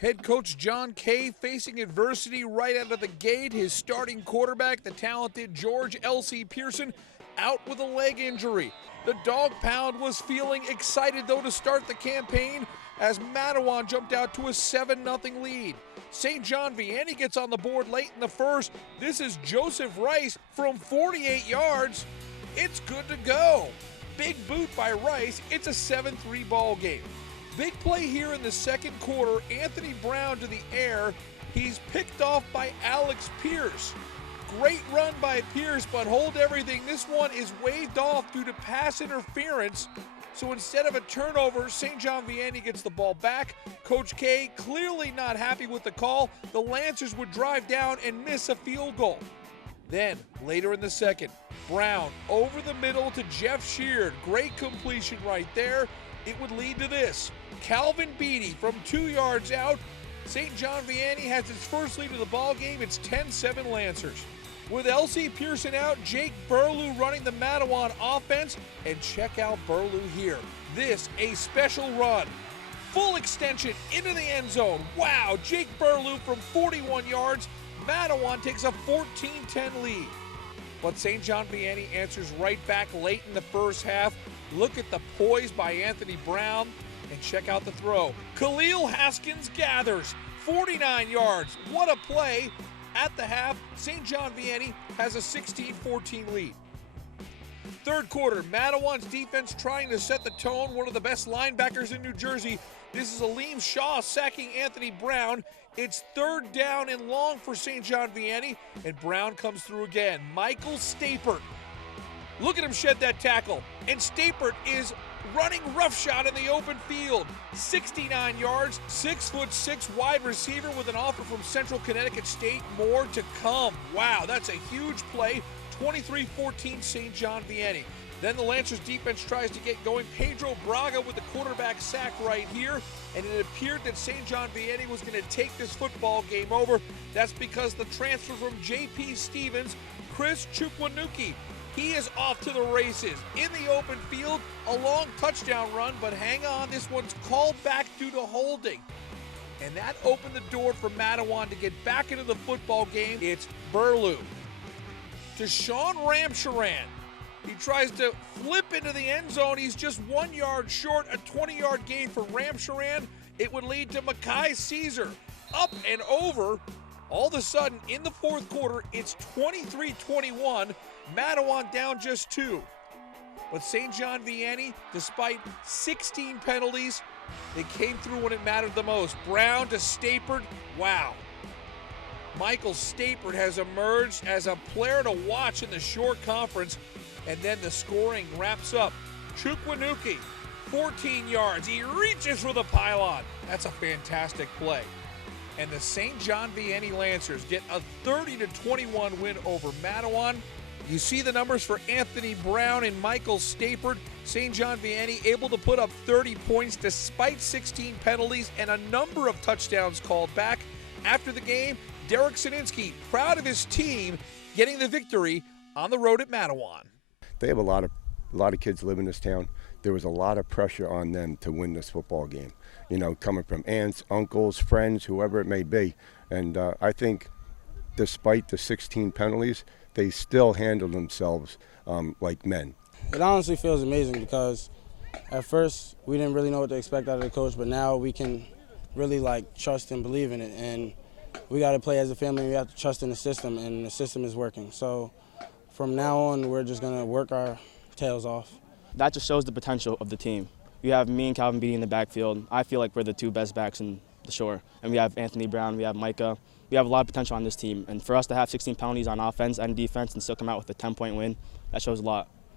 Head coach John Kay facing adversity right out of the gate. His starting quarterback, the talented George L.C. Pearson, out with a leg injury. The Dog Pound was feeling excited, though, to start the campaign as Matawan jumped out to a 7-0 lead. St. John Vianney gets on the board late in the first. This is Joseph Rice from 48 yards. It's good to go. Big boot by Rice. It's a 7-3 ball game. Big play here in the second quarter. Anthony Brown to the air. He's picked off by Alex Pierce. Great run by Pierce, but hold everything. This one is waved off due to pass interference. So instead of a turnover, St. John Vianney gets the ball back. Coach K clearly not happy with the call. The Lancers would drive down and miss a field goal. Then, later in the second, Brown over the middle to Jeff Sheard. Great completion right there. It would lead to this. Calvin Beatty from 2 yards out. St. John Vianney has its first lead of the ball game. It's 10-7 Lancers. With L.C. Pearson out, Jake Burlew running the Matawan offense. And check out Burlew here. This, a special run. Full extension into the end zone. Wow, Jake Burlew from 41 yards. Matawan takes a 14-10 lead. But St. John Vianney answers right back late in the first half. Look at the poise by Anthony Brown. And check out the throw. Khalil Haskins gathers 49 yards. What a play. At the half, St. John Vianney has a 16-14 lead. Third quarter, Matawan's defense trying to set the tone. One of the best linebackers in New Jersey. This is Aleem Shaw sacking Anthony Brown. It's third down and long for St. John Vianney, and Brown comes through again. Michael Stapert. Look at him shed that tackle. And Stapert is running roughshod in the open field. 69 yards, 6'6" wide receiver with an offer from Central Connecticut State. More to come. Wow, that's a huge play. 23-14 St. John Vianney. Then the Lancers defense tries to get going. Pedro Braga with the quarterback sack right here. And it appeared that St. John Vianney was going to take this football game over. That's because the transfer from J.P. Stevens, Chris Chukwanuki, he is off to the races. In the open field, a long touchdown run, but hang on, this one's called back due to holding. And that opened the door for Matawan to get back into the football game. It's Burlew to Sean Ramcharan. He tries to flip into the end zone. He's just 1 yard short, a 20-yard gain for Ramcharan. It would lead to Makai Caesar. Up and over. All of a sudden, in the fourth quarter, it's 23-21. Matawan down just 2. But St. John Vianney, despite 16 penalties, they came through when it mattered the most. Brown to Stapert. Wow. Michael Stapert has emerged as a player to watch in the short conference. And then the scoring wraps up. Chukwanuki, 14 yards. He reaches for the pylon. That's a fantastic play. And the St. John Vianney Lancers get a 30-21 win over Matawan. You see the numbers for Anthony Brown and Michael Stapert. St. John Vianney able to put up 30 points despite 16 penalties and a number of touchdowns called back. After the game, Derek Sininsky, proud of his team, getting the victory on the road at Matawan. They have a lot of kids live in this town. There was a lot of pressure on them to win this football game. You know, coming from aunts, uncles, friends, whoever it may be. And I think despite the 16 penalties, they still handled themselves like men. It honestly feels amazing because at first we didn't really know what to expect out of the coach, but now we can really trust and believe in it. And we got to play as a family. We have to trust in the system, and the system is working. So from now on, we're just going to work our tails off. That just shows the potential of the team. You have me and Calvin Beatty in the backfield. I feel like we're the two best backs in the shore. And we have Anthony Brown, we have Micah. We have a lot of potential on this team. And for us to have 16 penalties on offense and defense and still come out with a 10-point win, that shows a lot.